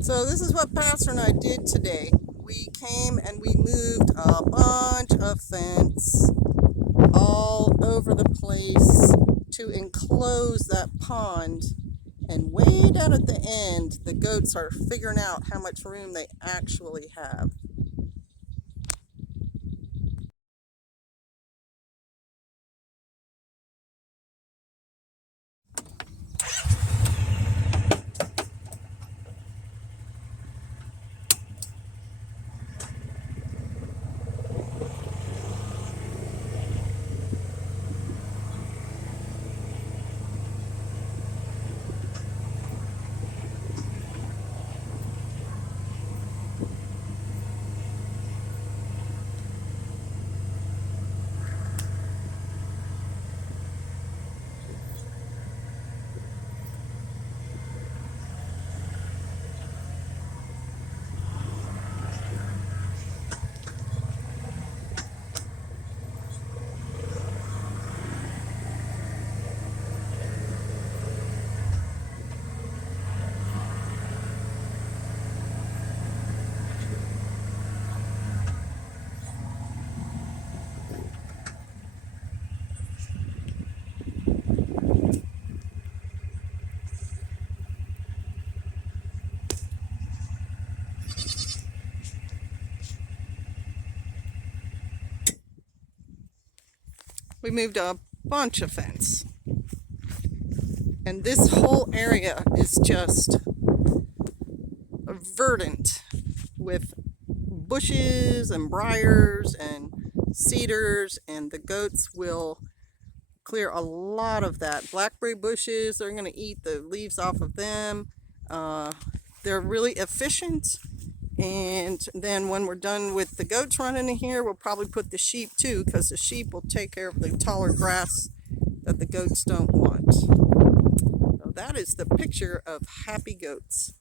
So this is what Pastor and I did today. We came and we moved a bunch of fence all over the place to enclose that pond. And way down at the end, the goats are figuring out how much room they actually have. We moved a bunch of fence. And this whole area is just verdant with bushes and briars and cedars, and the goats will clear a lot of that. Blackberry bushes, they're going to eat the leaves off of them. They're really efficient. And then when we're done with the goats running in here, we'll probably put the sheep too, because the sheep will take care of the taller grass that the goats don't want. So that is the picture of happy goats.